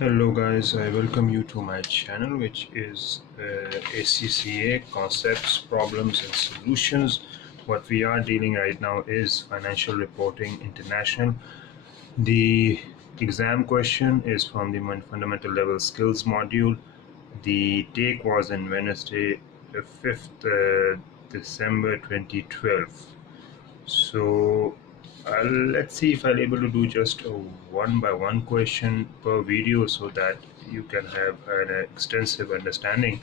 Hello guys, I welcome you to my channel, which is ACCA Concepts, Problems and Solutions. What we are dealing right now is Financial Reporting International. The exam question is from the Fundamental Level Skills module. The take was on Wednesday, 5th December 2012. So let's see if I'm able to do just a one by one question per video so that you can have an extensive understanding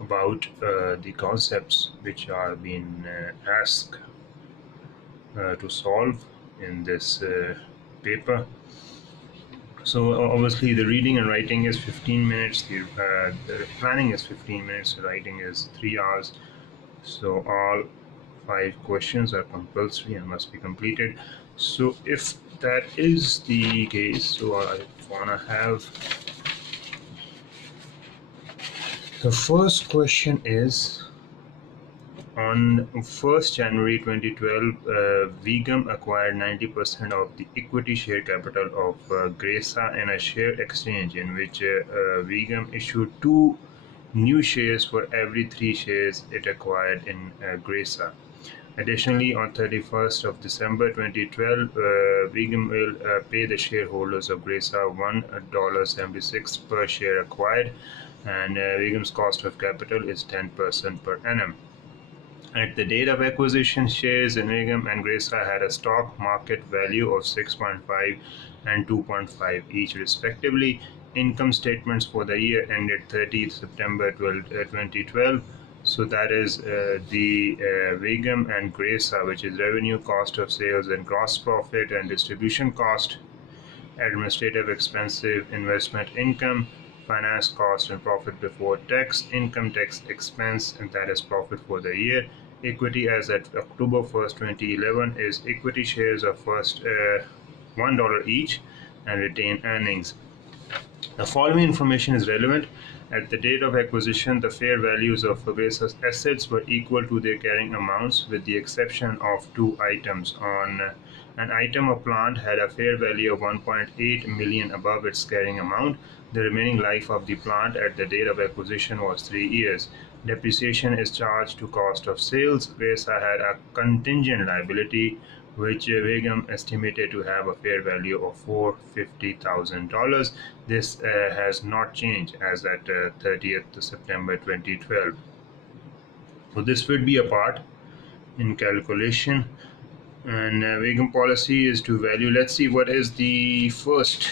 about the concepts which are being asked to solve in this paper. So obviously the reading and writing is 15 minutes, the planning is 15 minutes, the writing is 3 hours. So all 5 questions are compulsory and must be completed. So if that is the case, so I wanna have the first question is on 1st January 2012, Vegam acquired 90% of the equity share capital of Gresa in a share exchange in which Vegam issued 2 new shares for every 3 shares it acquired in Gresa. Additionally, on 31st of December 2012, Vegam will pay the shareholders of Gresa $1.76 per share acquired, and Vegam's cost of capital is 10% per annum. At the date of acquisition, shares in Vegam and Gresa had a stock market value of 6.5 and 2.5 each respectively. Income statements for the year ended 30th September 2012. So that is the Vegam and Gresa, which is revenue, cost of sales and gross profit and distribution cost, administrative expenses, investment income, finance cost and profit before tax, income tax expense, and that is profit for the year. Equity as at October 1st, 2011 is equity shares of first $1 each and retained earnings. The following information is relevant. At the date of acquisition, the fair values of Gresa's assets were equal to their carrying amounts, with the exception of 2 items. On an item of plant had a fair value of 1.8 million above its carrying amount. The remaining life of the plant at the date of acquisition was 3 years. Depreciation is charged to cost of sales. Gresa had a contingent liability which Vegam estimated to have a fair value of $450,000. This has not changed as at 30th September 2012. So this would be a part in calculation, and Vegam policy is to value. Let's see what is the first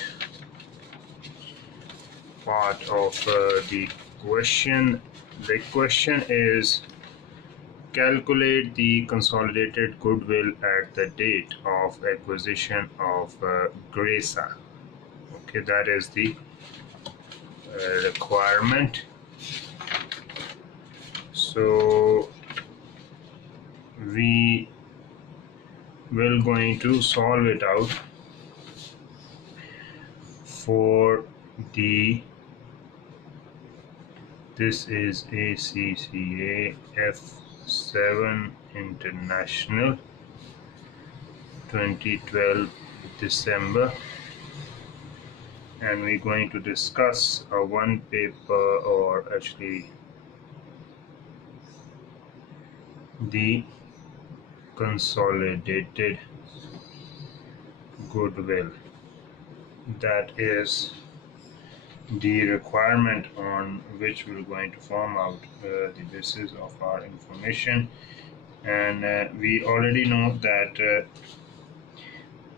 part of the question. The question is, calculate the consolidated goodwill at the date of acquisition of Gresa. Okay, that is the requirement. So we will going to solve it out for the, this is ACCA F7 International 2012 December, and we're going to discuss a one paper, or actually the consolidated goodwill. That is the requirement on which we're going to form out the basis of our information. And we already know that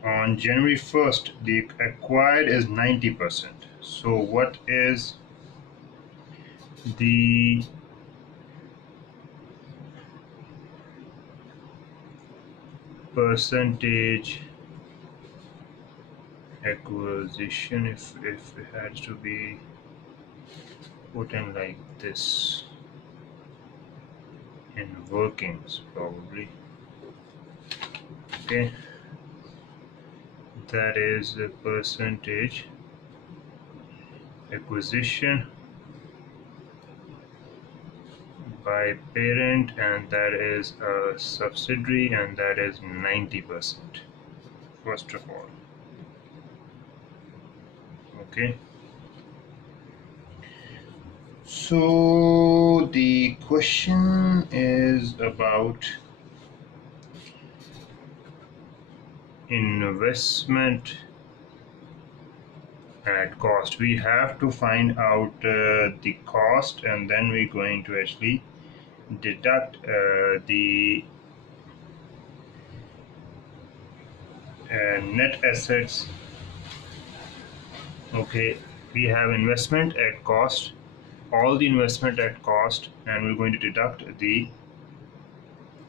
on January 1st the acquired is 90%. So what is the percentage acquisition, if it has to be put in like this in workings probably? Okay, that is the percentage acquisition by parent, and that is a subsidiary, and that is 90% first of all. Okay, So the question is about investment at cost. We have to find out the cost, and then we're going to actually deduct the net assets. Okay, we have investment at cost, all the investment at cost, and we're going to deduct the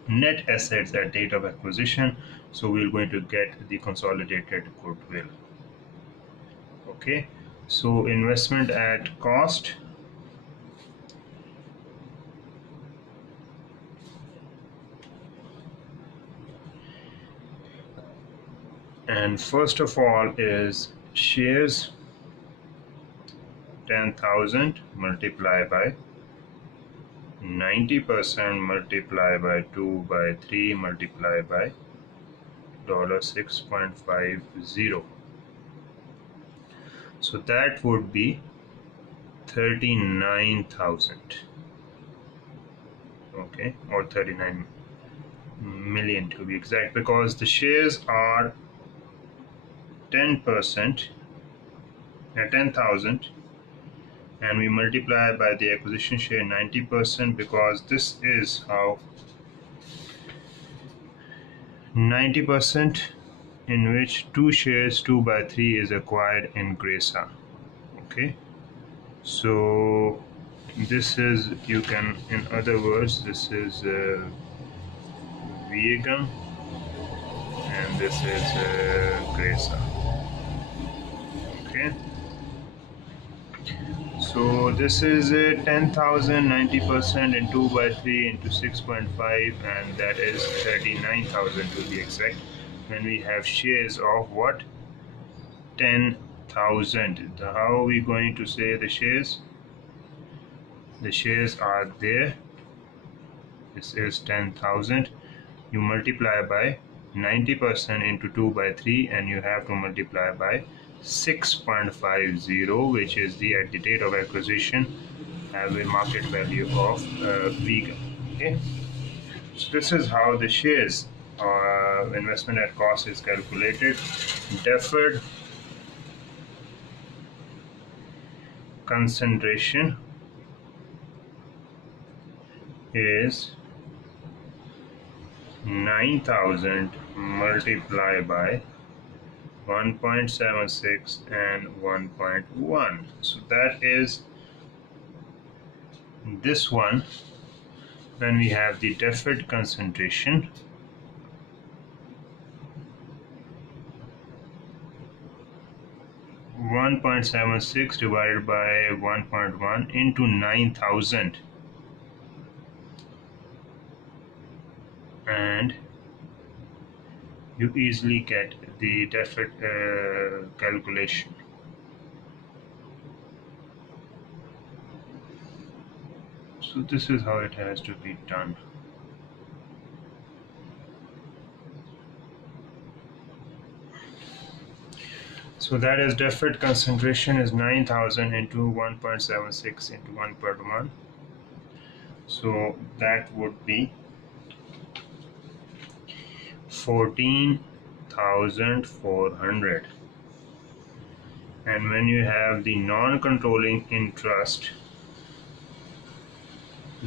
net assets at date of acquisition. So we're going to get the consolidated goodwill. Okay, so investment at cost, and first of all is shares 10,000 multiplied by 90% multiplied by 2 by 3 multiplied by $6.50. So that would be 39,000. Okay, or 39 million to be exact, because the shares are 10%, 10,000, and we multiply by the acquisition share 90%, because this is how 90%, in which 2 shares 2 by 3 is acquired in Gresa. Okay, so this is, you can, in other words, this is Viegam, and this is Gresa. Okay, so this is 10,000, 90% and 2 by 3 into 6.5, and that is 39,000 to be exact. When we have shares of what? 10,000. How are we going to say the shares? The shares are there. This is 10,000. You multiply by 90% into 2 by 3, and you have to multiply by 6.50, which is the, at the date of acquisition, have a market value of Vega. Okay, so this is how the shares investment at cost is calculated. Deferred consideration is 9,000 multiplied by 1.76 and 1.1. So that is this one. Then we have the deferred concentration, (1.76) divided by 1.1 into 9,000, and you easily get the deferred calculation. So this is how it has to be done. So that is, deferred concentration is 9,000 into 1.76 into 1.1. So that would be 14,400. And when you have the non-controlling interest,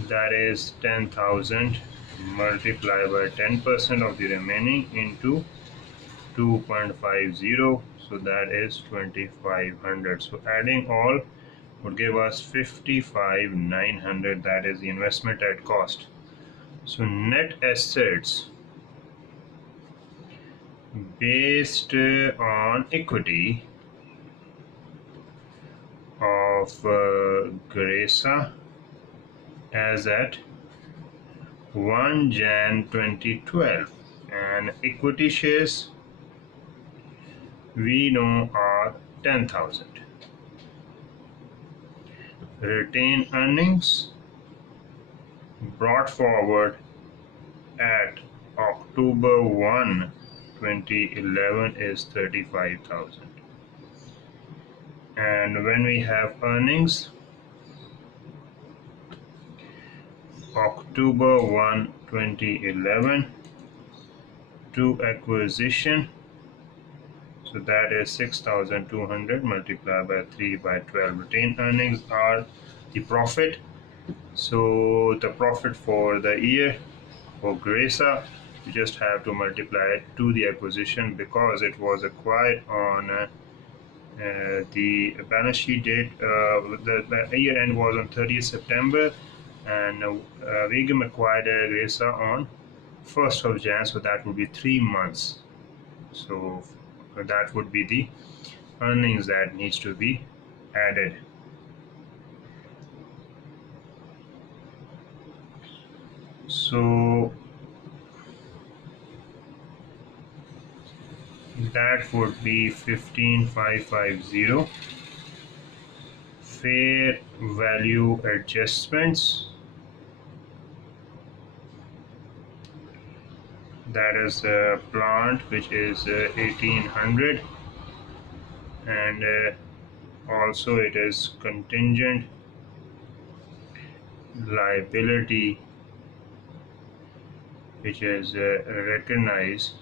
that is 10,000 multiplied by 10% of the remaining into 2.50, so that is 2,500. So adding all would give us 55,900. That is the investment at cost. So net assets based on equity of Gresa as at 1 Jan 2012, and equity shares we know are 10,000. Retained earnings brought forward at October 1, 2011 is 35,000. And when we have earnings October 1, 2011 to acquisition. So that is 6,200 multiplied by 3 by 12. Retained earnings are the profit. So the profit for the year for Gresa, you just have to multiply it to the acquisition because it was acquired on the balance sheet date. The year end was on 30th September, and Vegam acquired Gresa on 1st of Jan, so that would be 3 months. So that would be the earnings that needs to be added. So that would be 15,550. Fair value adjustments, that is a plant which is 1800, and also it is contingent liability which is recognized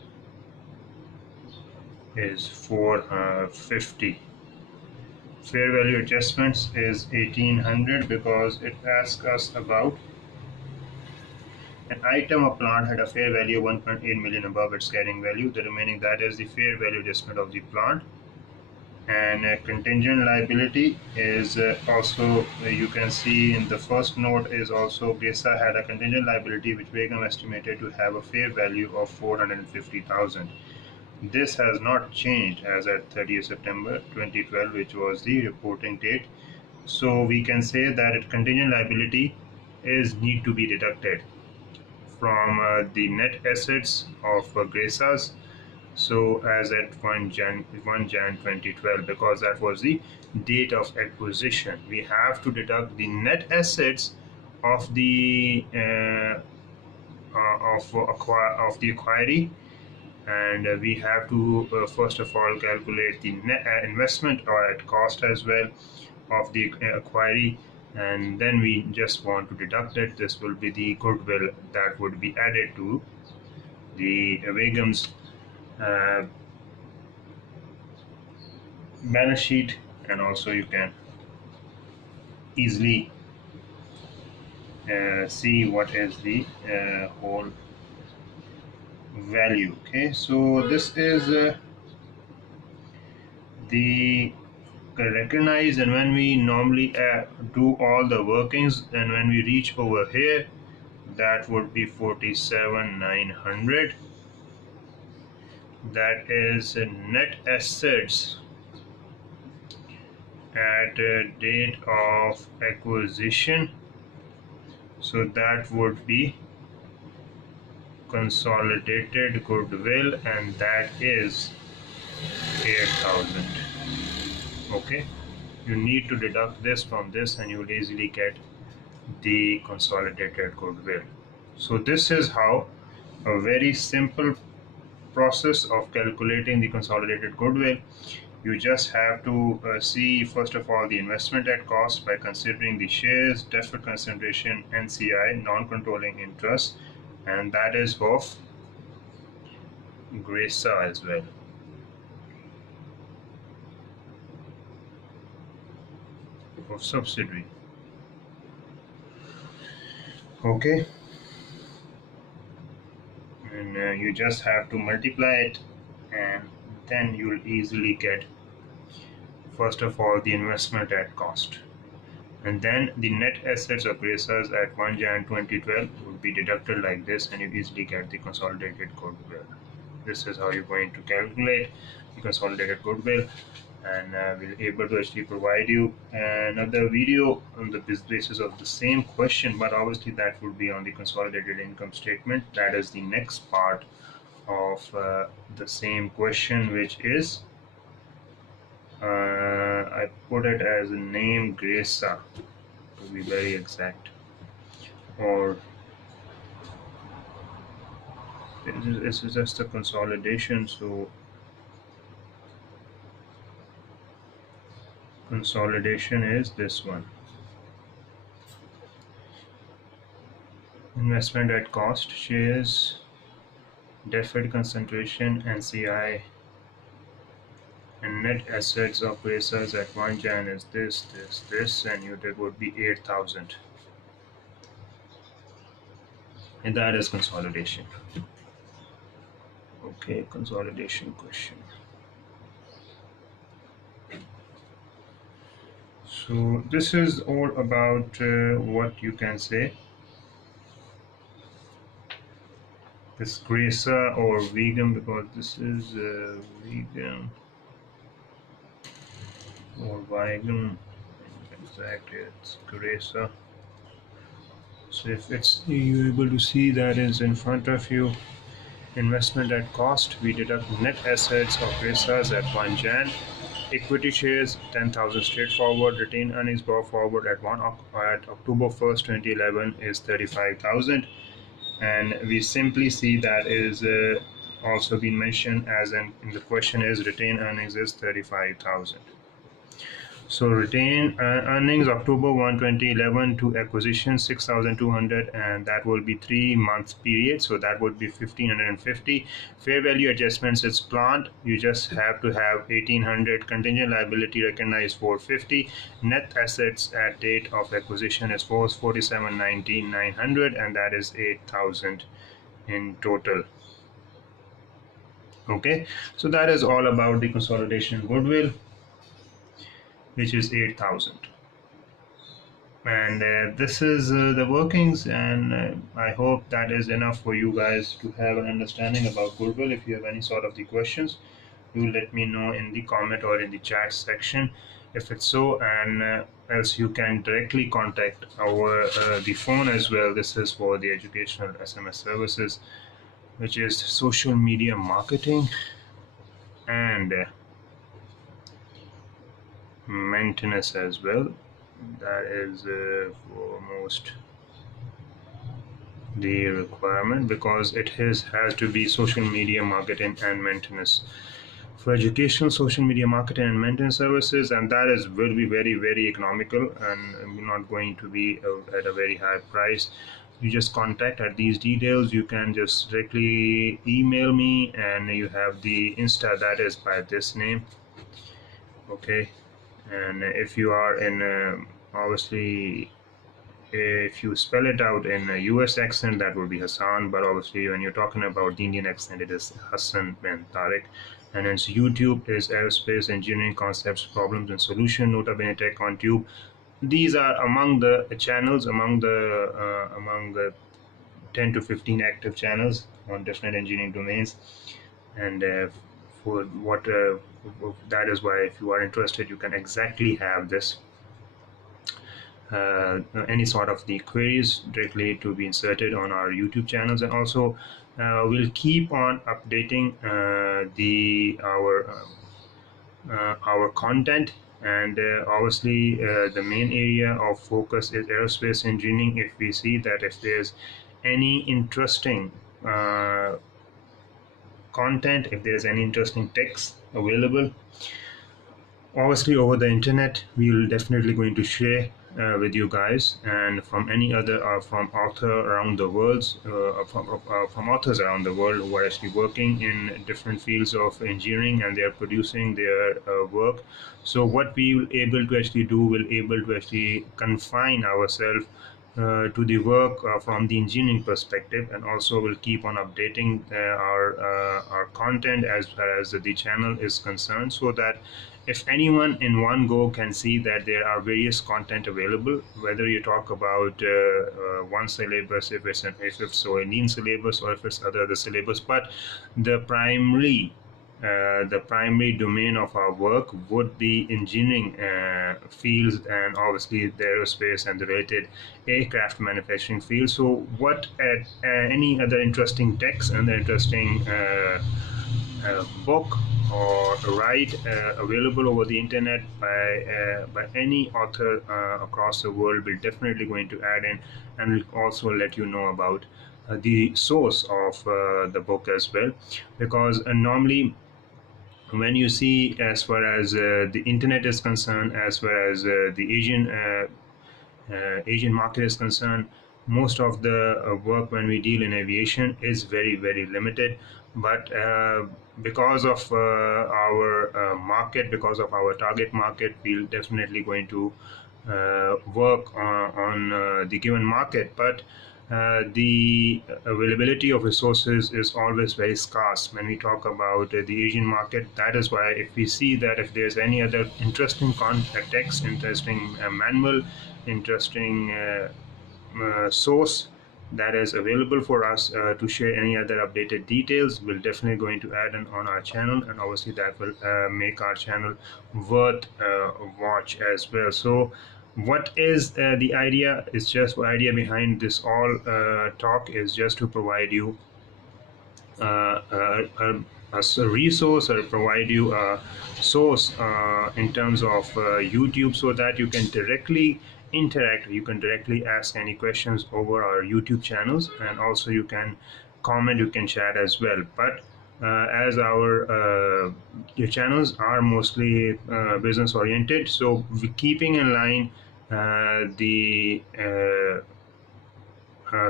is 450. Fair value adjustments is 1800 because it asks us about an item or plant had a fair value of 1.8 million above its carrying value. The remaining, that is the fair value adjustment of the plant. And contingent liability is also, you can see in the first note, is also Gresa had a contingent liability which Begum estimated to have a fair value of 450,000. This has not changed as at 30th September 2012, which was the reporting date. So we can say that contingent liability is need to be deducted from the net assets of Gresas. So as at 1 Jan 2012, because that was the date of acquisition, we have to deduct the net assets of the of the acquiree, and we have to first of all calculate the net investment or at cost as well of the acquiree, and then we just want to deduct it. This will be the goodwill that would be added to the Vegam's balance sheet, and also you can easily see what is the whole value. Okay, so this is the recognize, and when we normally do all the workings, and when we reach over here, that would be 47,900. That is net assets at date of acquisition. So that would be consolidated goodwill, and that is 8,000. Okay, you need to deduct this from this and you will easily get the consolidated goodwill. So this is how a very simple process of calculating the consolidated goodwill. You just have to see first of all the investment at cost by considering the shares, deferred consideration, NCI, non-controlling interest, and that is of Gresa as well. Of subsidiary. Okay, and you just have to multiply it, and then you will easily get first of all the investment at cost, and then the net assets of Gresas at 1 Jan 2012 would be deducted like this, and you easily get the consolidated goodwill. This is how you're going to calculate the consolidated goodwill, and we'll able to actually provide you another video on the basis of the same question, but obviously that would be on the consolidated income statement. That is the next part of the same question, which is I put it as a name Gresa to be very exact, or this is just a consolidation. So consolidation is this one. investment at cost, shares, deferred concentration, NCI, and net assets of racers at 1 Jan is this, and UTIP would be 8,000. And that is consolidation. Okay, consolidation question. So this is all about what you can say. This Gresa or vegan, because this is vegan or vegan. Exactly, it's Gresa. So if it's you're able to see that is in front of you. Investment at cost, we deduct net assets of Gresas at 1 Jan. Equity shares 10,000 straightforward. Retained earnings brought forward at October 1st, 2011 is 35,000. And we simply see that is also been mentioned as in the question is retained earnings is 35,000. So retained earnings October 1, 2011 to acquisition 6,200, and that will be 3 months period. So that would be 1,550. Fair value adjustments, it's plant. You just have to have 1,800. Contingent liability recognized 450. Net assets at date of acquisition is 447,900, and that is 8,000 in total. Okay, so that is all about the consolidation goodwill, which is 8,000. And this is the workings, and I hope that is enough for you guys to have an understanding about goodwill. If you have any sort of the questions, do let me know in the comment or in the chat section if it's so, and else you can directly contact our the phone as well. This is for the educational SMS services, which is social media marketing and maintenance as well. That is foremost the requirement, because it has to be social media marketing and maintenance for educational social media marketing and maintenance services, and that is will be very economical and not going to be at a very high price. You just contact at these details. You can just directly email me, and you have the Insta that is by this name. Okay, and if you are in obviously if you spell it out in a US accent, that would be Hassan, but obviously when you're talking about the Indian accent, it is Hassan bin Tariq. And its YouTube is Aerospace Engineering Concepts, Problems and Solution, Nota Bene Tech on Tube. These are among the channels, among the 10 to 15 active channels on different engineering domains. And for what that is why, if you are interested, you can exactly have this any sort of the queries directly to be inserted on our YouTube channels. And also we'll keep on updating our content, and obviously the main area of focus is aerospace engineering. If we see that if there's any interesting content, if there's any interesting text available obviously over the internet, we will definitely going to share with you guys, and from any other from authors around the world who are actually working in different fields of engineering, and they are producing their work. So what we will able to actually do, will able to actually confine ourselves to the work from the engineering perspective, and also will keep on updating our content as far as the channel is concerned, so that if anyone in one go can see that there are various content available, whether you talk about one syllabus, if it's so a lean syllabus, or if it's other syllabus, but the primary domain of our work would be engineering fields, and obviously the aerospace and the related aircraft manufacturing field. So what any other interesting text and the interesting book or write available over the internet by any author across the world, we're definitely going to add in, and we'll also let you know about the source of the book as well, because normally when you see, as far as the internet is concerned, as far as the Asian market is concerned, most of the work when we deal in aviation is very limited, but because of our market, because of our target market, we're definitely going to work on the given market. But the availability of resources is always very scarce when we talk about the Asian market. That is why if we see that if there's any other interesting text, interesting manual, interesting source that is available for us to share any other updated details, we're definitely going to add on our channel, and obviously that will make our channel worth watch as well. So what is the idea? Is just the idea behind this all talk is just to provide you a resource, or provide you a source in terms of YouTube, so that you can directly interact, you can directly ask any questions over our YouTube channels, and also you can comment, you can chat as well. But as your channels are mostly business oriented, so we keeping in line the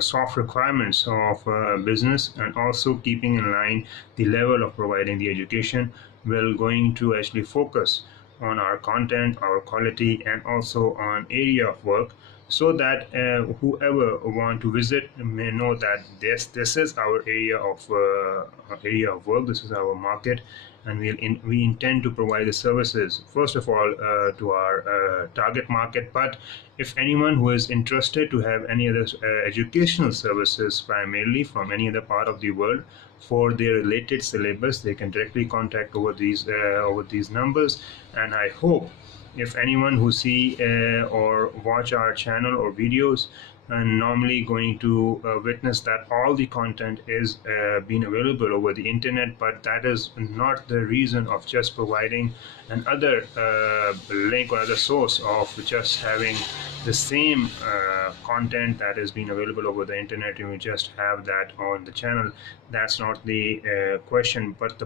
soft requirements of business, and also keeping in line the level of providing the education, we're going to actually focus on our content, our quality, and also on area of work, so that whoever want to visit may know that this is our area of work, this is our market, and we intend to provide the services first of all to our target market. But if anyone who is interested to have any other educational services, primarily from any other part of the world, for their related syllabus, they can directly contact over these numbers. And I hope if anyone who see or watch our channel or videos, and normally going to witness that all the content is being available over the internet, but that is not the reason of just providing another link or other source of just having the same content that is being available over the internet, and we just have that on the channel. That's not the question, but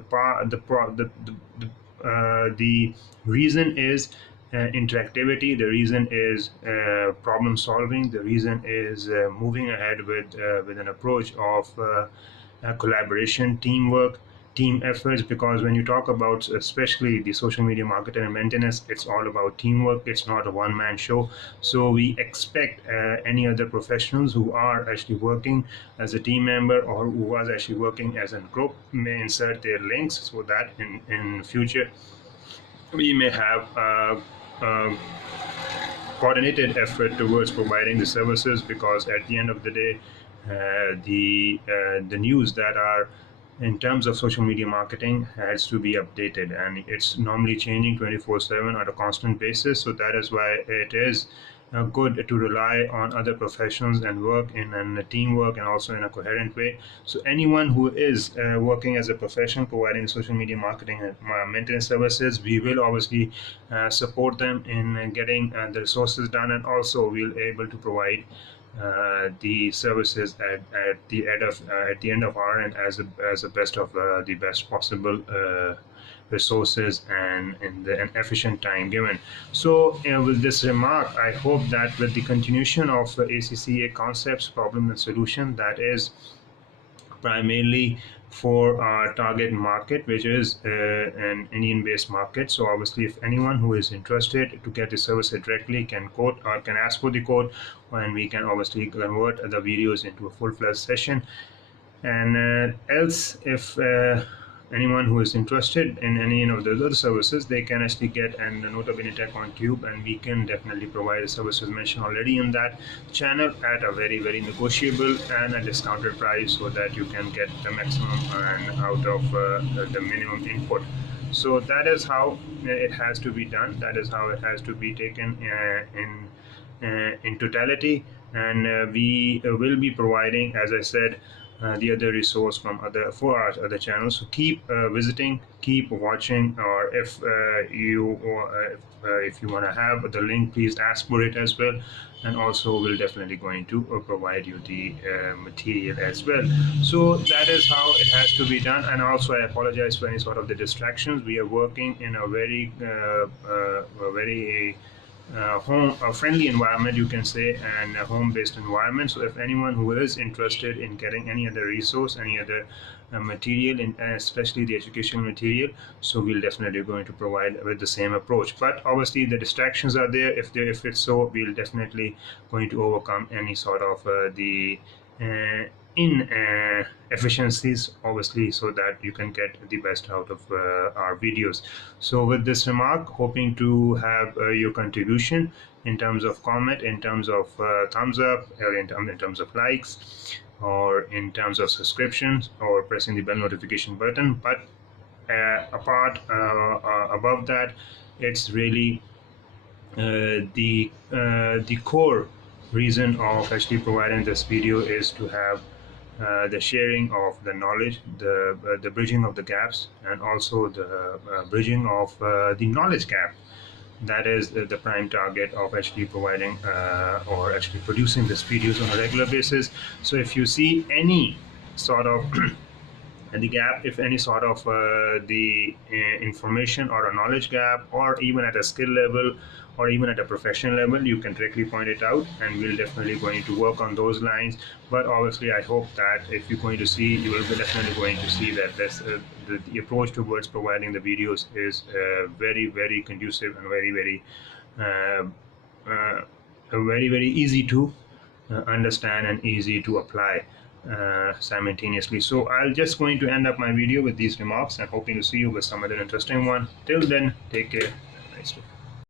the reason is interactivity. The reason is problem solving. The reason is moving ahead with an approach of collaboration, teamwork, team efforts. Because when you talk about especially the social media marketing and maintenance, it's all about teamwork. It's not a one-man show. So we expect any other professionals who are actually working as a team member, or who was actually working as a group, may insert their links, so that in future we may have coordinated effort towards providing the services. Because at the end of the day, the news that are in terms of social media marketing has to be updated, and it's normally changing 24/7 on a constant basis. So that is why it is good to rely on other professionals and work in a teamwork, and also in a coherent way. So anyone who is working as a professional providing social media marketing and maintenance services, we will obviously support them in getting the resources done, and also we'll able to provide the services at the end of our end as the best of the best possible resources, and in an efficient time given. So with this remark, I hope that with the continuation of ACCA concepts, problem and solution, that is primarily for our target market, which is an Indian-based market. So obviously, if anyone who is interested to get the service directly can quote or can ask for the code, and we can obviously convert the videos into a full-fledged session. And else, if anyone who is interested in any of the other services, they can actually get an Nota Bene Tech on Tube, and we can definitely provide the services mentioned already in that channel at a very negotiable and a discounted price, so that you can get the maximum and out of the minimum input. So that is how it has to be done. That is how it has to be taken in totality. And we will be providing, as I said, the other resource from our other channels. So keep visiting, keep watching, or if you want to have the link, please ask for it as well. And also we're definitely going to provide you the material as well. So that is how it has to be done. And also I apologize for any sort of the distractions. We are working in a very home a friendly environment, you can say, and a home-based environment. So if anyone who is interested in getting any other resource, any other material, especially the educational material, so we'll definitely going to provide with the same approach. But obviously the distractions are there. If it's so, we'll definitely going to overcome any sort of the uh, in efficiencies, obviously, so that you can get the best out of our videos. So with this remark, hoping to have your contribution in terms of comment, in terms of thumbs up, or in terms of likes, or in terms of subscriptions, or pressing the bell notification button. But above that, it's really the core reason of actually providing this video is to have the sharing of the knowledge, the bridging of the gaps, and also the bridging of the knowledge gap. That is the prime target of actually providing or actually producing these videos on a regular basis. So if you see any sort of and the gap, if any sort of the information or a knowledge gap, or even at a skill level, or even at a professional level, you can directly point it out, and we'll definitely going to work on those lines. But obviously I hope that if you're going to see, you will be definitely going to see that this the approach towards providing the videos is very conducive and uh, uh, very easy to understand and easy to apply simultaneously. So I'll just going to end up my video with these remarks, and hoping to see you with some other interesting one. Till then, take care. Nice.